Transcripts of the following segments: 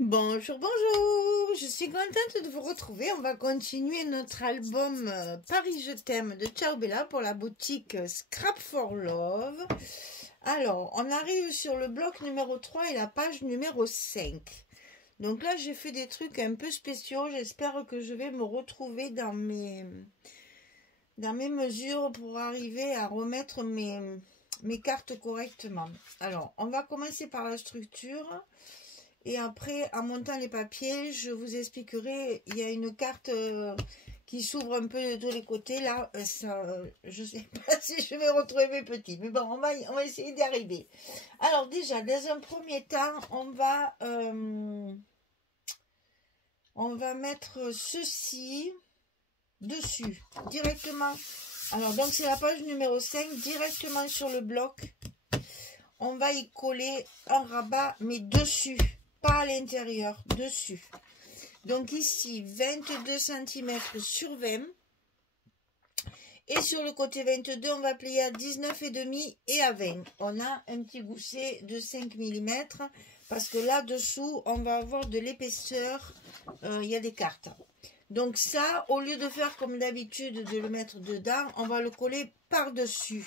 Bonjour, bonjour, je suis contente de vous retrouver. On va continuer notre album Paris je t'aime de Ciao Bella pour la boutique Scrap for Love. Alors, on arrive sur le bloc numéro 3 et la page numéro 5. Donc là, j'ai fait des trucs un peu spéciaux. J'espère que je vais me retrouver dans mes mesures pour arriver à remettre mes cartes correctement. Alors, on va commencer par la structure. Et après, en montant les papiers, je vous expliquerai. Il y a une carte qui s'ouvre un peu de tous les côtés. Là, je ne sais pas si je vais retrouver mes petits. Mais bon, on va essayer d'y arriver. Alors déjà, dans un premier temps, on va mettre ceci dessus, directement. Alors, donc c'est la page numéro 5, directement sur le bloc. On va y coller un rabat, mais dessus. Pas à l'intérieur, dessus. Donc ici, 22 cm sur 20. Et sur le côté 22, on va plier à 19,5 et à 20. On a un petit gousset de 5 mm. Parce que là-dessous, on va avoir de l'épaisseur. Il y a des cartes. Donc ça, au lieu de faire comme d'habitude, de le mettre dedans, on va le coller par-dessus.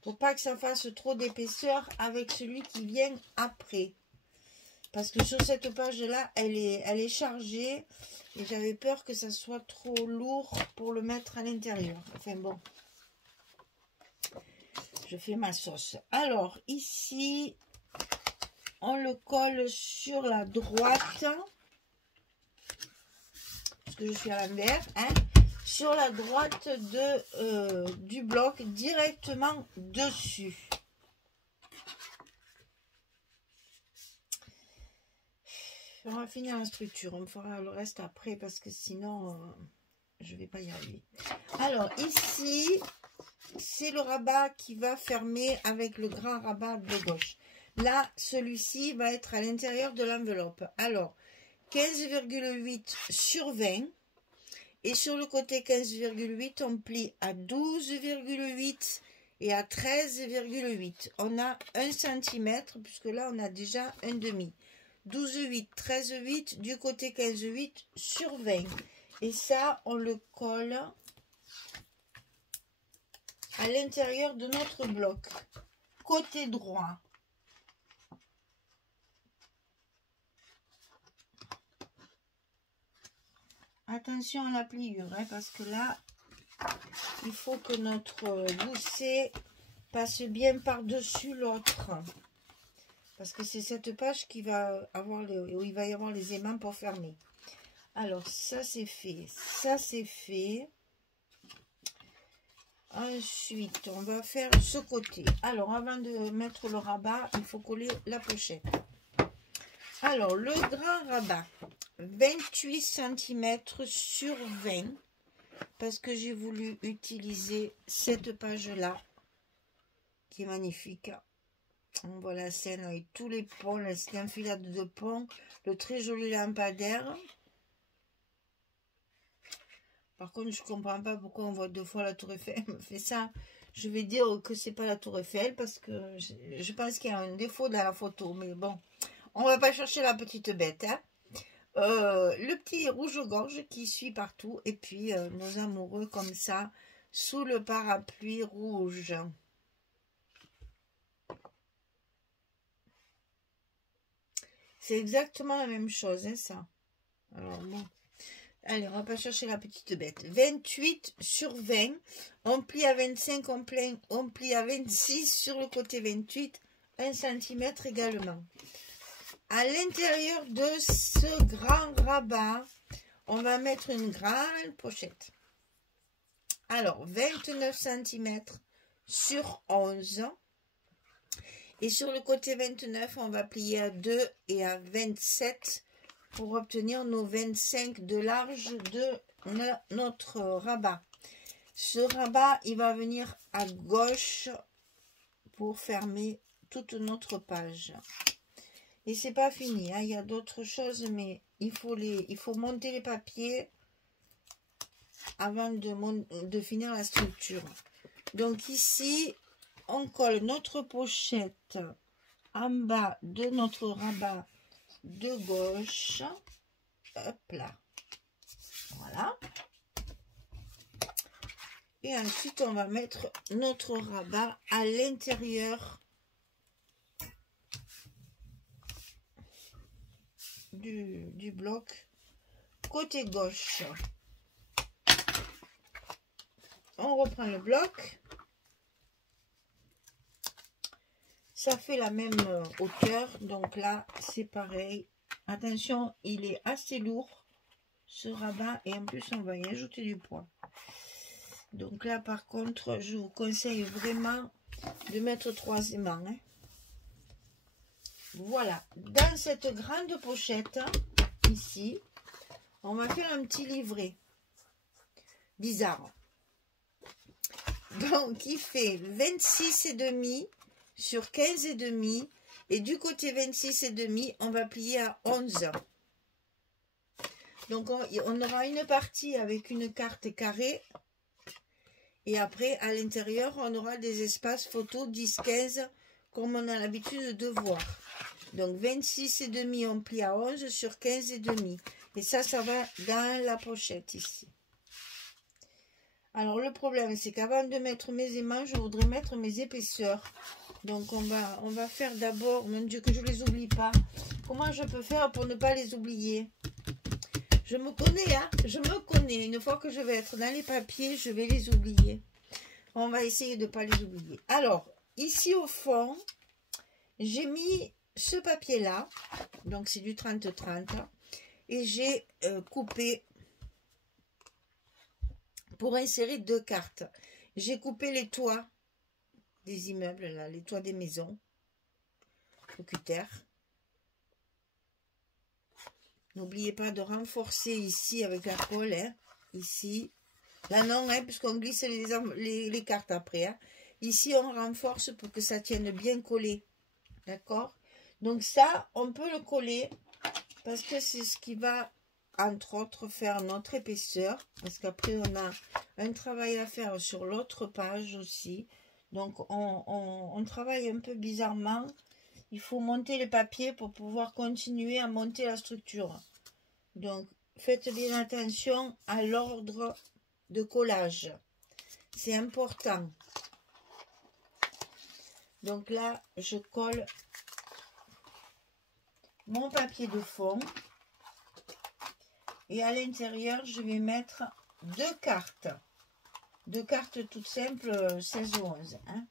Pour pas que ça fasse trop d'épaisseur avec celui qui vient après. Parce que sur cette page-là, elle est chargée. Et j'avais peur que ça soit trop lourd pour le mettre à l'intérieur. Enfin bon. Je fais ma sauce. Alors, ici, on le colle sur la droite. Parce que je suis à l'envers. Hein, sur la droite du bloc, directement dessus. On va finir la structure, on fera le reste après parce que sinon je ne vais pas y arriver. Alors ici, c'est le rabat qui va fermer avec le grand rabat de gauche. Là, celui-ci va être à l'intérieur de l'enveloppe. Alors, 15,8 sur 20. Et sur le côté 15,8, on plie à 12,8 et à 13,8. On a 1 cm, puisque là, on a déjà un demi. 12,8, 13,8 du côté 15,8 sur 20. Et ça, on le colle à l'intérieur de notre bloc. Côté droit. Attention à la pliure, hein, parce que là, il faut que notre gousset passe bien par-dessus l'autre. Parce que c'est cette page qui va avoir où il va y avoir les aimants pour fermer. Alors, ça c'est fait. Ça c'est fait. Ensuite, on va faire ce côté. Alors, avant de mettre le rabat, il faut coller la pochette. Alors, le grand rabat. 28 cm sur 20. Parce que j'ai voulu utiliser cette page-là. Qui est magnifique. On voit la scène avec tous les ponts, c'est un filet de pont, le très joli lampadaire. Par contre, je comprends pas pourquoi on voit deux fois la tour Eiffel. Elle me fait ça. Je vais dire que c'est pas la tour Eiffel parce que je pense qu'il y a un défaut dans la photo. Mais bon, on va pas chercher la petite bête. Hein. Le petit rouge-gorge qui suit partout. Et puis, nos amoureux comme ça, sous le parapluie rouge. C'est exactement la même chose, hein, ça. Alors, bon. Allez, on va pas chercher la petite bête. 28 sur 20. On plie à 25, on plie à 26 sur le côté 28. 1 cm également. À l'intérieur de ce grand rabat, on va mettre une grande pochette. Alors, 29 cm sur 11. Et sur le côté 29, on va plier à 2 et à 27 pour obtenir nos 25 de large de notre rabat. Ce rabat, il va venir à gauche pour fermer toute notre page. Et c'est pas fini, hein. Il y a d'autres choses, mais il faut monter les papiers avant de finir la structure. Donc ici, on colle notre pochette en bas de notre rabat de gauche. Hop là. Voilà. Et ensuite, on va mettre notre rabat à l'intérieur du bloc côté gauche. On reprend le bloc. Ça fait la même hauteur. Donc là, c'est pareil. Attention, il est assez lourd, ce rabat. Et en plus, on va y ajouter du poids. Donc là, par contre, je vous conseille vraiment de mettre 3 aimants. Hein. Voilà. Dans cette grande pochette, ici, on va faire un petit livret bizarre. Donc, il fait 26,5 sur 15,5. Et du côté 26,5, on va plier à 11. Donc, on aura une partie avec une carte carrée. Et après, à l'intérieur, on aura des espaces photos 10-15, comme on a l'habitude de voir. Donc, 26,5, on plie à 11 sur 15,5. Et ça va dans la pochette ici. Alors, le problème, c'est qu'avant de mettre mes aimants, je voudrais mettre mes épaisseurs. Donc, on va faire d'abord, mon Dieu, que je ne les oublie pas. Comment je peux faire pour ne pas les oublier? Je me connais, hein, je me connais. Une fois que je vais être dans les papiers, je vais les oublier. On va essayer de ne pas les oublier. Alors, ici au fond, j'ai mis ce papier-là. Donc, c'est du 30-30. Et j'ai coupé... Pour insérer 2 cartes, j'ai coupé les toits des immeubles, là, les toits des maisons, au cutter. N'oubliez pas de renforcer ici avec la colle, hein, ici. Là non, hein, puisqu'on glisse les cartes après. Hein. Ici, on renforce pour que ça tienne bien collé. D'accord? Donc ça, on peut le coller parce que c'est ce qui va... entre autres, faire notre épaisseur, parce qu'après, on a un travail à faire sur l'autre page aussi. Donc, on travaille un peu bizarrement. Il faut monter le papier pour pouvoir continuer à monter la structure. Donc, faites bien attention à l'ordre de collage. C'est important. Donc là, je colle mon papier de fond. Et à l'intérieur, je vais mettre 2 cartes. 2 cartes toutes simples, 16 ou 11. Hein.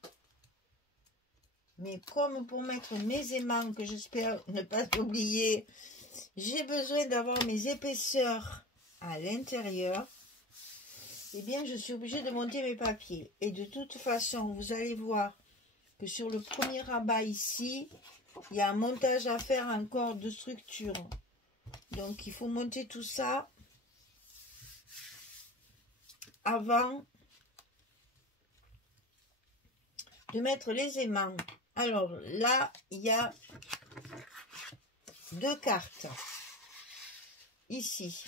Mais comme pour mettre mes aimants, que j'espère ne pas oublier, j'ai besoin d'avoir mes épaisseurs à l'intérieur. Eh bien, je suis obligée de monter mes papiers. Et de toute façon, vous allez voir que sur le premier rabat ici, il y a un montage à faire encore de structure. Donc, il faut monter tout ça avant de mettre les aimants. Alors, là, il y a 2 cartes. Ici.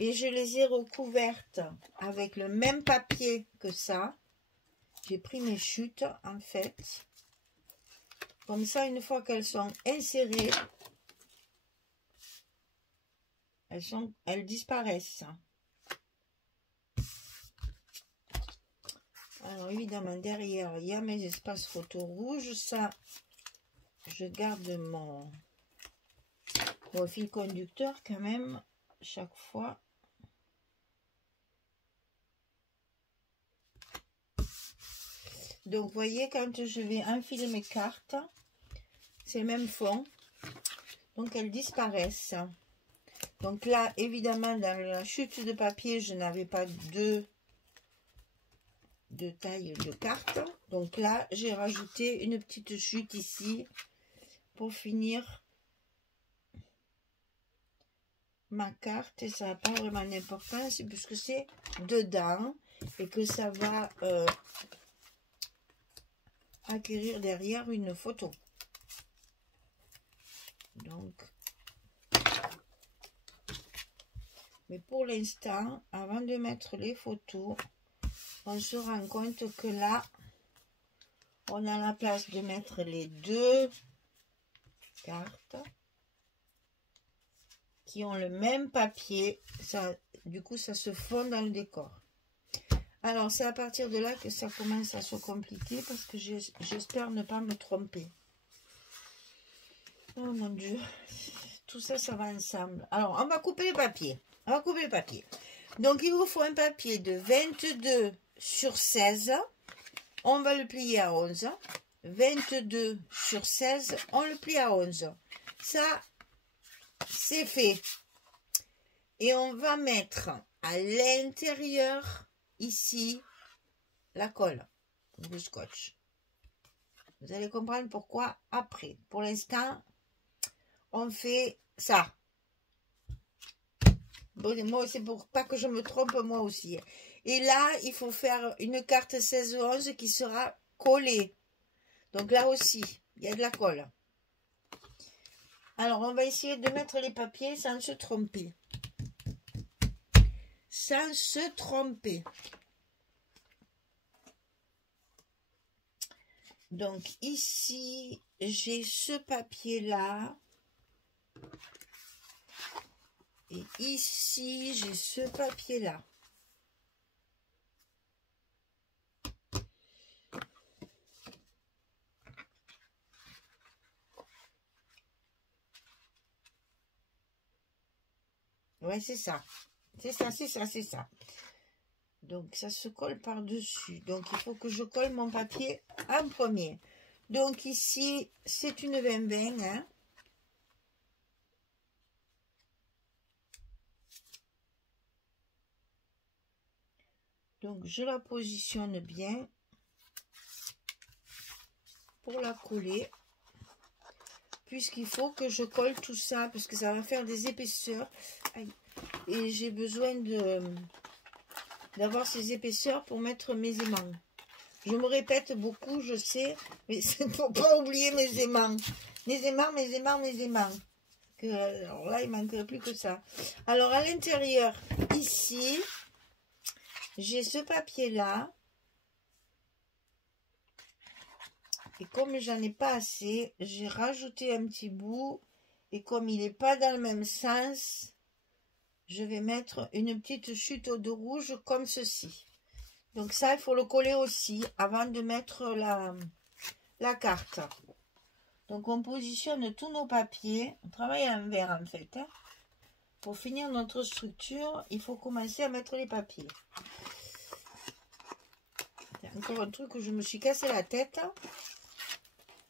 Et je les ai recouvertes avec le même papier que ça. J'ai pris mes chutes, en fait. Comme ça, une fois qu'elles sont insérées, elles disparaissent. Alors évidemment, derrière, il y a mes espaces photos rouges. Ça, je garde mon fil conducteur quand même, chaque fois. Donc, vous voyez, quand je vais enfiler mes cartes, c'est le même fond. Donc, elles disparaissent. Donc là, évidemment, dans la chute de papier, je n'avais pas de taille de carte. Donc là, j'ai rajouté une petite chute ici pour finir ma carte. Et ça n'a pas vraiment d'importance puisque c'est dedans et que ça va acquérir derrière une photo. Donc, mais pour l'instant, avant de mettre les photos, on se rend compte que là, on a la place de mettre les 2 cartes. qui ont le même papier. Ça, du coup, ça se fond dans le décor. Alors, c'est à partir de là que ça commence à se compliquer parce que j'espère ne pas me tromper. Oh mon Dieu, tout ça, ça va ensemble. Alors, on va couper le papier. On va couper le papier. Donc, il vous faut un papier de 22 sur 16. On va le plier à 11. 22 sur 16, on le plie à 11. Ça, c'est fait. Et on va mettre à l'intérieur, ici, la colle, le scotch. Vous allez comprendre pourquoi après. Pour l'instant, on fait ça. Bon, moi, c'est pour pas que je me trompe moi aussi. Et là, il faut faire une carte 16-11 qui sera collée. Donc là aussi, il y a de la colle. Alors, on va essayer de mettre les papiers sans se tromper. Sans se tromper. Donc ici, j'ai ce papier-là. Et ici, j'ai ce papier-là. Ouais, c'est ça. C'est ça, c'est ça, c'est ça. Donc, ça se colle par-dessus. Donc, il faut que je colle mon papier en premier. Donc, ici, c'est une 20-20, hein. Donc, je la positionne bien pour la coller. Puisqu'il faut que je colle tout ça, parce que ça va faire des épaisseurs. Et j'ai besoin d'avoir ces épaisseurs pour mettre mes aimants. Je me répète beaucoup, je sais, mais c'est pour pas oublier mes aimants. Mes aimants, mes aimants, mes aimants. Alors là, il ne manquerait plus que ça. Alors, à l'intérieur, ici, j'ai ce papier-là. Et comme j'en ai pas assez, j'ai rajouté un petit bout. Et comme il n'est pas dans le même sens, je vais mettre une petite chute de rouge comme ceci. Donc ça, il faut le coller aussi avant de mettre la carte. Donc on positionne tous nos papiers. On travaille à l'envers en fait. Hein. Pour finir notre structure, il faut commencer à mettre les papiers. C'est encore un truc où je me suis cassé la tête.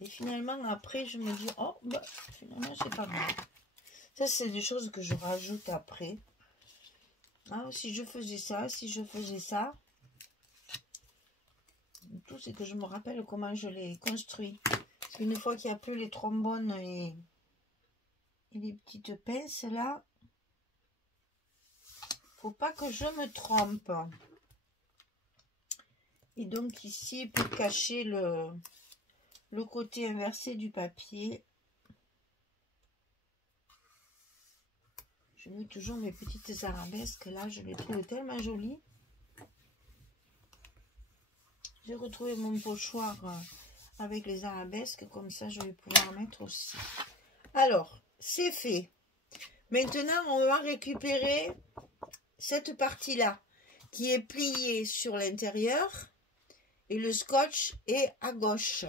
Et finalement, après, je me dis, oh, bah, finalement, c'est pas mal. Ça, c'est des choses que je rajoute après. Ah, si je faisais ça, si je faisais ça. Tout, c'est que je me rappelle comment je l'ai construit. Parce qu'une fois qu'il n'y a plus les trombones et les petites pinces, là, faut pas que je me trompe. Et donc, ici, pour cacher le côté inversé du papier, je mets toujours mes petites arabesques. Là, je les trouve tellement jolies. J'ai retrouvé mon pochoir avec les arabesques. Comme ça, je vais pouvoir mettre aussi. Alors, c'est fait. Maintenant, on va récupérer cette partie-là qui est pliée sur l'intérieur. Et le scotch est à gauche,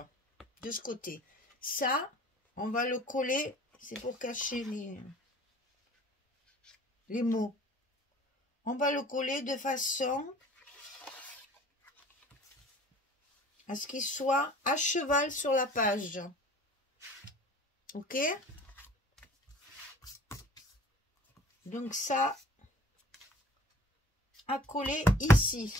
de ce côté. Ça, on va le coller. C'est pour cacher les mots. On va le coller de façon à ce qu'il soit à cheval sur la page. Ok? Donc ça, à coller ici.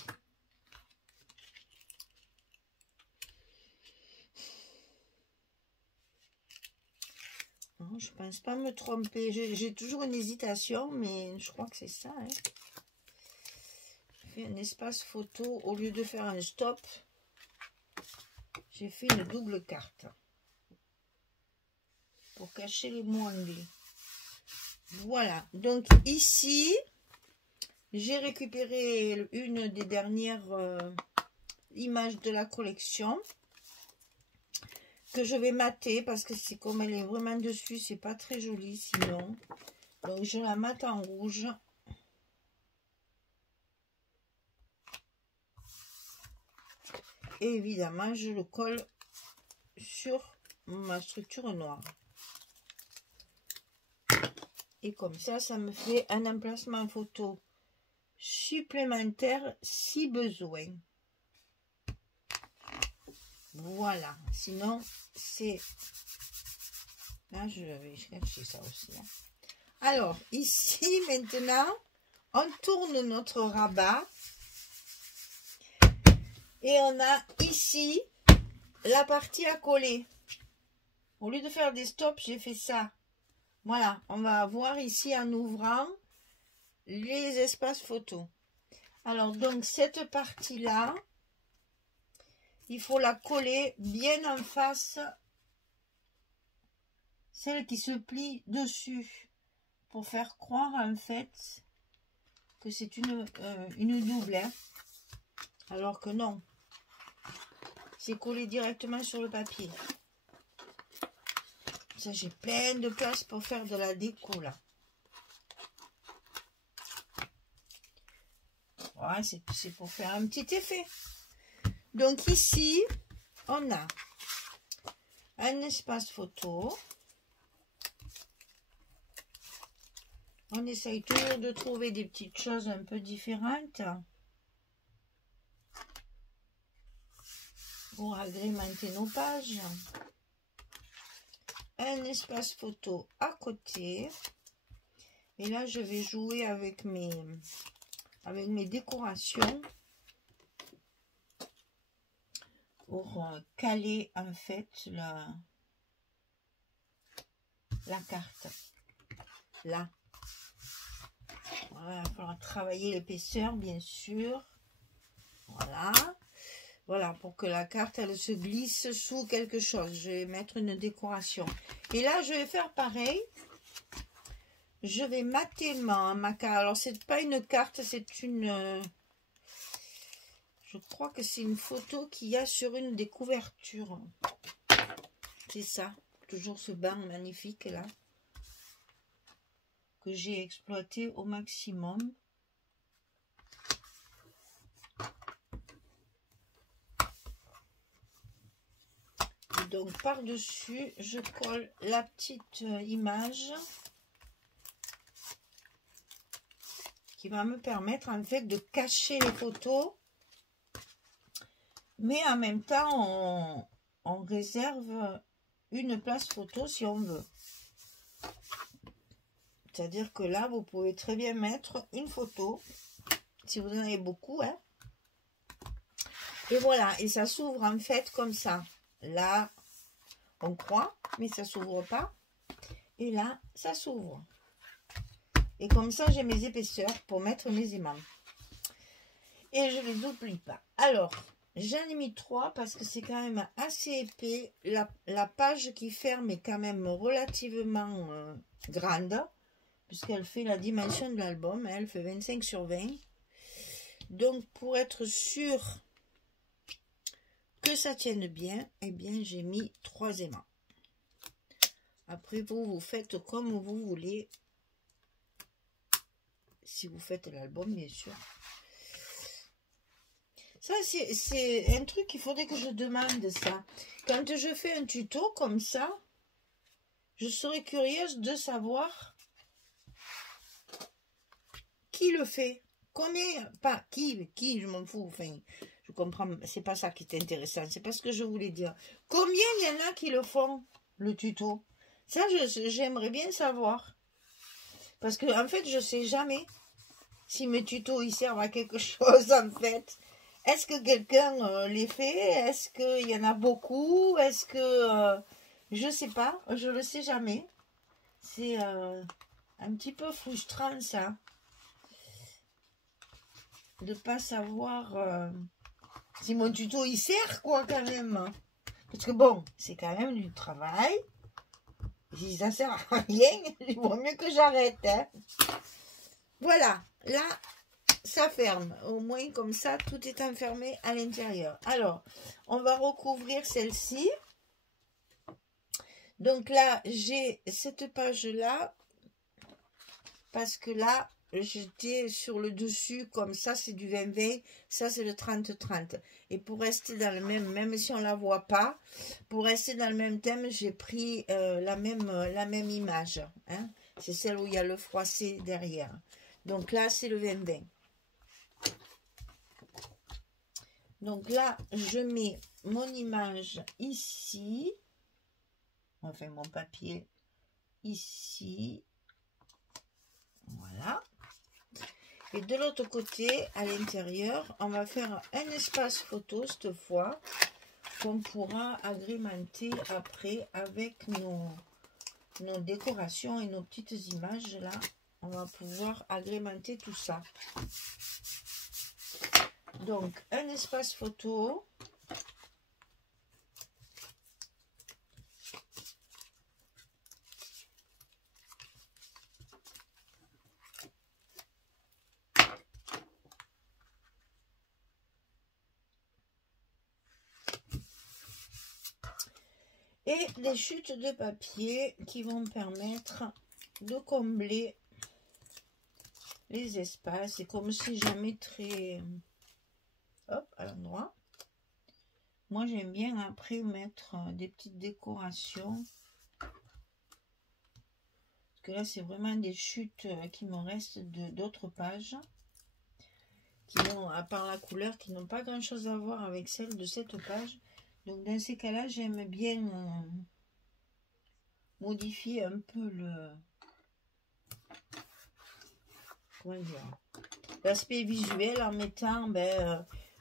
Non, je pense pas me tromper. J'ai toujours une hésitation, mais je crois que c'est ça. Hein. J'ai fait un espace photo. Au lieu de faire un stop, j'ai fait une double carte. Pour cacher les mots anglais. Voilà. Donc ici, j'ai récupéré une des dernières images de la collection. Que je vais mater parce que c'est comme elle est vraiment dessus, c'est pas très joli sinon. Donc, je la mate en rouge. Et évidemment, je le colle sur ma structure noire. Et comme ça, ça me fait un emplacement photo supplémentaire si besoin. Voilà. Sinon, c'est... Là, je vais chercher ça aussi. Hein. Alors, ici, maintenant, on tourne notre rabat. Et on a ici la partie à coller. Au lieu de faire des stops, j'ai fait ça. Voilà, on va avoir ici en ouvrant les espaces photos. Alors, donc, cette partie-là, il faut la coller bien en face, celle qui se plie dessus, pour faire croire en fait que c'est une double. Hein. Alors que non, c'est collé directement sur le papier. Ça, j'ai plein de place pour faire de la déco là. Ouais, c'est pour faire un petit effet. Donc ici, on a un espace photo. On essaye toujours de trouver des petites choses un peu différentes pour agrémenter nos pages. Un espace photo à côté. Et là, je vais jouer avec mes décorations pour caler en fait la carte. Là. Voilà, il va falloir travailler l'épaisseur, bien sûr. Voilà. Voilà, pour que la carte, elle se glisse sous quelque chose. Je vais mettre une décoration. Et là, je vais faire pareil. Je vais mater ma carte. Alors, c'est pas une carte, c'est une... je crois que c'est une photo qu'il y a sur une des couvertures. C'est ça. Toujours ce banc magnifique, là. Que j'ai exploité au maximum. Donc par-dessus, je colle la petite image qui va me permettre en fait de cacher les photos. Mais en même temps, on réserve une place photo si on veut. C'est-à-dire que là, vous pouvez très bien mettre une photo, si vous en avez beaucoup. Hein. Et voilà, et ça s'ouvre en fait comme ça. Là, on croit, mais ça s'ouvre pas. Et là, ça s'ouvre. Et comme ça, j'ai mes épaisseurs pour mettre mes aimants. Et je ne les oublie pas. Alors, j'en ai mis 3 parce que c'est quand même assez épais. La page qui ferme est quand même relativement grande. Puisqu'elle fait la dimension de l'album. Elle fait 25 sur 20. Donc, pour être sûr que ça tienne bien, eh bien, j'ai mis 3 aimants. Après, vous faites comme vous voulez. Si vous faites l'album, bien sûr. Ça, c'est un truc qu'il faudrait que je demande, ça. Quand je fais un tuto comme ça, je serais curieuse de savoir qui le fait. Combien, pas qui, je m'en fous. Enfin, je comprends, c'est pas ça qui est intéressant. C'est pas ce que je voulais dire. Combien il y en a qui le font, le tuto? Ça, j'aimerais bien savoir. Parce que, en fait, je sais jamais si mes tutos, ils servent à quelque chose, en fait. Est-ce que quelqu'un les fait? Est-ce qu'il y en a beaucoup? Est-ce que... je sais pas, je le sais jamais. C'est un petit peu frustrant, ça. De pas savoir si mon tuto, il sert, quoi, quand même. Parce que bon, c'est quand même du travail. Si ça sert à rien, il vaut mieux que j'arrête. Hein. Voilà, là, ça ferme. Au moins, comme ça, tout est enfermé à l'intérieur. Alors, on va recouvrir celle-ci. Donc là, j'ai cette page-là. parce que là, j'étais sur le dessus, comme ça, c'est du 20-20, ça, c'est le 30-30. Et pour rester dans le même si on la voit pas, pour rester dans le même thème, j'ai pris la même image. Hein. C'est celle où il y a le froissé derrière. Donc là, c'est le 20-20. Donc là, je mets mon image ici. Enfin, mon papier ici. Voilà. Et de l'autre côté, à l'intérieur, on va faire un espace photo cette fois qu'on pourra agrémenter après avec nos décorations et nos petites images là. On va pouvoir agrémenter tout ça. Donc, un espace photo. Et des chutes de papier qui vont me permettre de combler les espaces. Et comme si je mettrais hop, à l'endroit. Moi, j'aime bien après mettre des petites décorations. Parce que là, c'est vraiment des chutes qui me restent d'autres pages. Qui n'ont, à part la couleur, qui n'ont pas grand chose à voir avec celle de cette page. Donc, dans ces cas-là, j'aime bien modifier un peu l'aspect visuel en mettant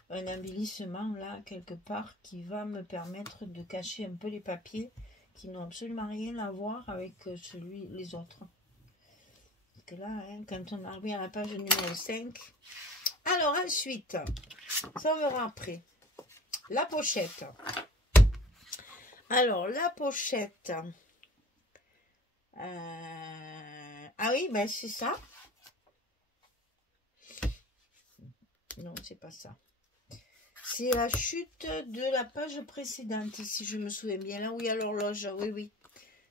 un embellissement là quelque part qui va me permettre de cacher un peu les papiers qui n'ont absolument rien à voir avec les autres. Parce que là, hein, quand on arrive à la page numéro 5. Alors ensuite, ça on verra après. La pochette. Alors la pochette. Ah oui, ben c'est ça. Non, c'est pas ça. C'est la chute de la page précédente, si je me souviens bien. Là où il y a l'horloge. Oui, oui.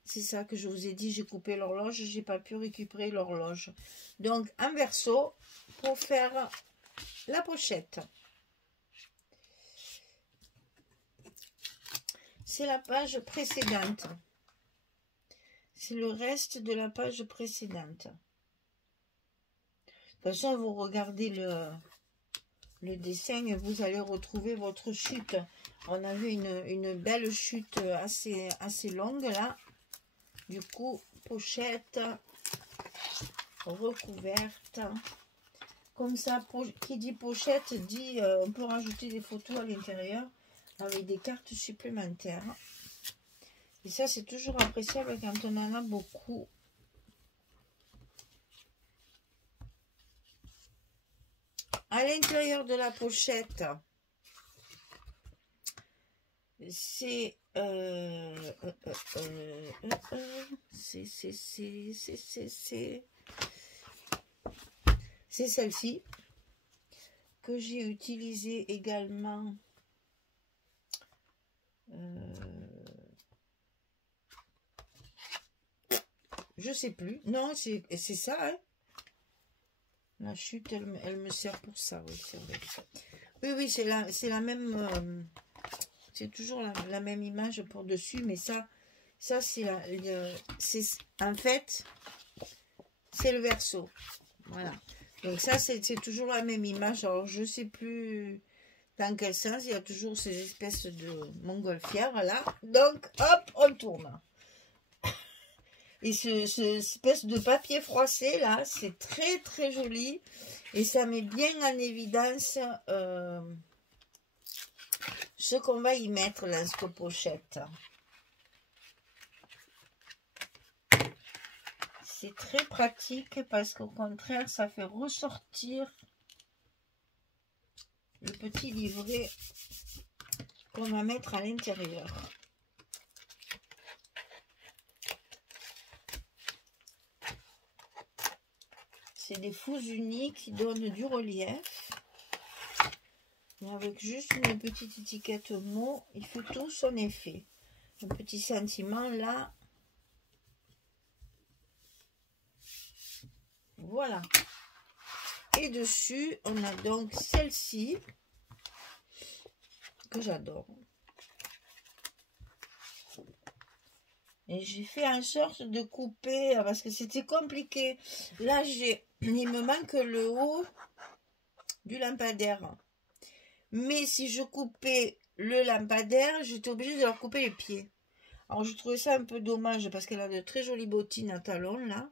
C'est ça que je vous ai dit. J'ai coupé l'horloge. J'ai pas pu récupérer l'horloge. Donc, un verso pour faire la pochette. C'est la page précédente. C'est le reste de la page précédente. De toute façon, vous regardez le dessin et vous allez retrouver votre chute. On a vu une belle chute assez longue là. Du coup, pochette recouverte. Comme ça, qui dit pochette dit on peut rajouter des photos à l'intérieur avec des cartes supplémentaires. Et ça, c'est toujours appréciable quand on en a beaucoup. À l'intérieur de la pochette, c'est celle-ci que j'ai utilisée également. Je sais plus. Non, c'est ça. Hein. La chute, elle me sert pour ça. Oui, c'est vrai. Oui, oui, c'est la même. C'est toujours la même image pour dessus, mais ça c'est en fait, c'est le verso. Voilà. Donc ça, c'est toujours la même image. Alors, je sais plus dans quel sens. Il y a toujours ces espèces de montgolfières là. Donc, hop, on tourne. Et ce espèce de papier froissé là, c'est très très joli. Et ça met bien en évidence ce qu'on va y mettre dans cette pochette. C'est très pratique parce qu'au contraire, ça fait ressortir le petit livret qu'on va mettre à l'intérieur. C'est des fous unis qui donnent du relief. Et avec juste une petite étiquette mot, il fait tout son effet. Un petit sentiment là. Voilà. Et dessus, on a donc celle-ci, que j'adore. Et j'ai fait en sorte de couper, parce que c'était compliqué. Là, il me manque le haut du lampadaire. Mais si je coupais le lampadaire, j'étais obligée de leur couper les pieds. Alors, je trouvais ça un peu dommage, parce qu'elle a de très jolies bottines à talons, là.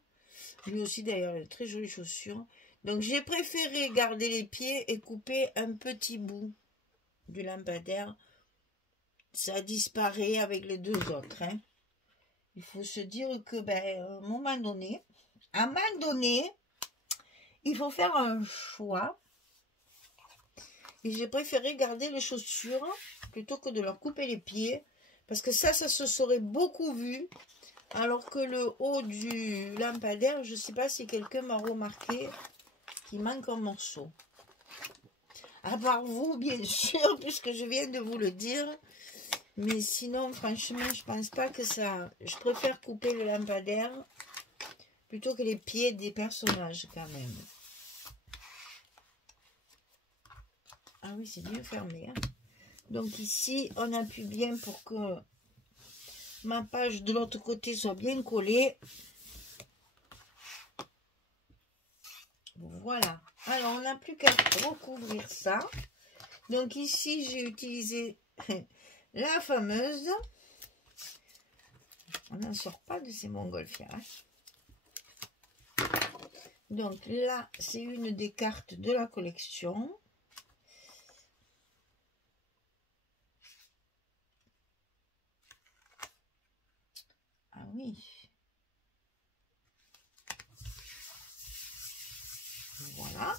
Lui aussi, d'ailleurs, il a de très jolies chaussures. Donc, j'ai préféré garder les pieds et couper un petit bout du lampadaire. Ça disparaît avec les deux autres. Hein. Il faut se dire que, à un moment donné, il faut faire un choix. Et j'ai préféré garder les chaussures plutôt que de leur couper les pieds. Parce que ça se serait beaucoup vu. Alors que le haut du lampadaire, je ne sais pas si quelqu'un m'a remarqué qu'il manque un morceau. À part vous, bien sûr, puisque je viens de vous le dire. Mais sinon, franchement, je pense pas que ça... Je préfère couper le lampadaire plutôt que les pieds des personnages, quand même. Ah oui, c'est bien fermé. Hein. Donc ici, on appuie bien pour que ma page de l'autre côté soit bien collée. Voilà. Alors, on n'a plus qu'à recouvrir ça. Donc ici, j'ai utilisé la fameuse... On n'en sort pas de ces montgolfières. Hein. Donc là, c'est une des cartes de la collection. Ah oui. Voilà.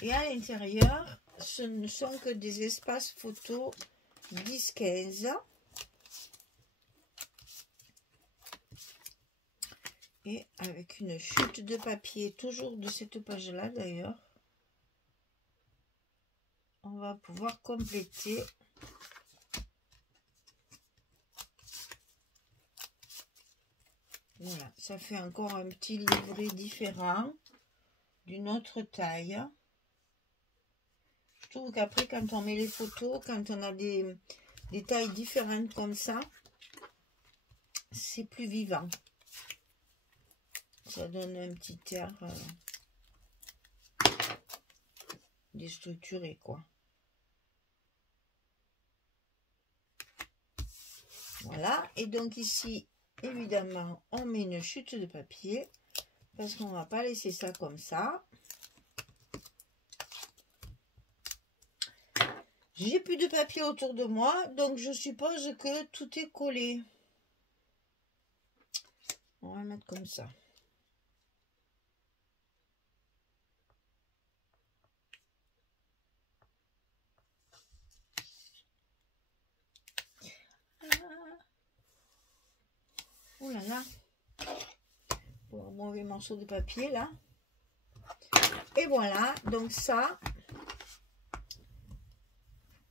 Et à l'intérieur, ce ne sont que des espaces photos 10-15. Et avec une chute de papier, toujours de cette page-là d'ailleurs. On va pouvoir compléter. Voilà, ça fait encore un petit livret différent, d'une autre taille. Je trouve qu'après, quand on met les photos, quand on a des tailles différentes comme ça, c'est plus vivant. Ça donne un petit air déstructuré, quoi. Voilà, et donc ici, évidemment, on met une chute de papier parce qu'on ne va pas laisser ça comme ça. J'ai plus de papier autour de moi, donc je suppose que tout est collé. On va mettre comme ça. Oh là là. Pour un mauvais morceau de papier là. Et voilà, donc ça,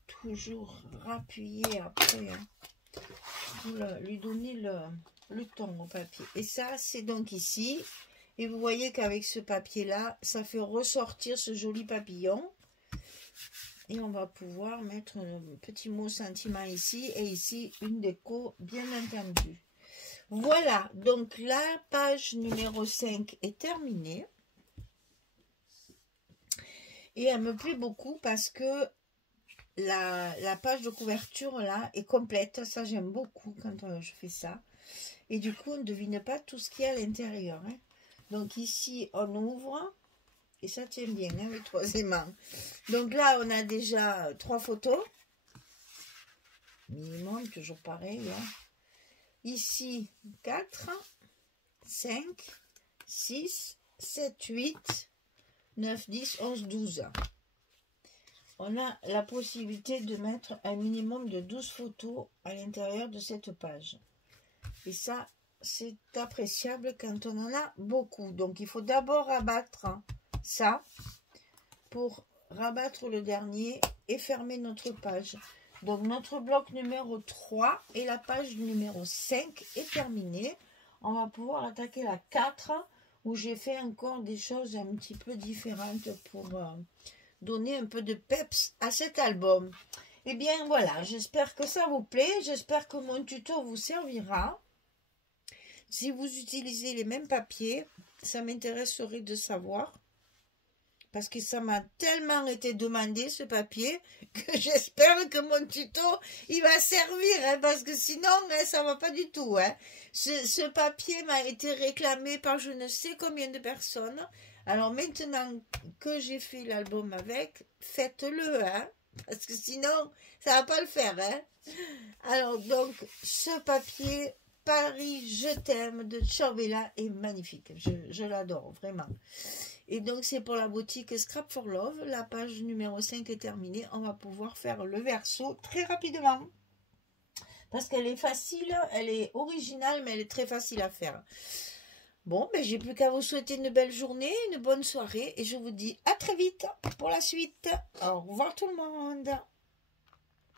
toujours rappuyer après, hein, pour lui donner le ton au papier. Et ça, c'est donc ici. Et vous voyez qu'avec ce papier-là, ça fait ressortir ce joli papillon. Et on va pouvoir mettre un petit mot sentiment ici. Et ici, une déco, bien entendu. Voilà, donc la page numéro 5 est terminée. Et elle me plaît beaucoup parce que la page de couverture là est complète. Ça, j'aime beaucoup quand je fais ça. Et du coup, on ne devine pas tout ce qu'il y a à l'intérieur. Hein. Donc ici, on ouvre. Et ça tient bien, hein, les trois aimants. Donc là, on a déjà 3 photos. Minimum, toujours pareil. Hein. Ici, 4, 5, 6, 7, 8, 9, 10, 11, 12. On a la possibilité de mettre un minimum de 12 photos à l'intérieur de cette page. Et ça, c'est appréciable quand on en a beaucoup. Donc, il faut d'abord rabattre ça pour rabattre le dernier et fermer notre page. Donc, notre bloc numéro 3 et la page numéro 5 est terminée. On va pouvoir attaquer la 4 où j'ai fait encore des choses un petit peu différentes pour donner un peu de peps à cet album. Eh bien voilà, j'espère que ça vous plaît, j'espère que mon tuto vous servira. Si vous utilisez les mêmes papiers, ça m'intéresserait de savoir. Parce que ça m'a tellement été demandé ce papier que j'espère que mon tuto il va servir, hein, parce que sinon hein, ça va pas du tout. Hein. Ce papier m'a été réclamé par je ne sais combien de personnes. Alors maintenant que j'ai fait l'album avec, faites-le, hein, parce que sinon ça va pas le faire. Hein. Alors donc ce papier Paris je t'aime de Ciao est magnifique, je l'adore vraiment. Et donc, c'est pour la boutique Scrap for Love. La page numéro 5 est terminée. On va pouvoir faire le verso très rapidement. Parce qu'elle est facile, elle est originale, mais elle est très facile à faire. Bon, ben, j'ai plus qu'à vous souhaiter une belle journée, une bonne soirée. Et je vous dis à très vite pour la suite. Au revoir tout le monde.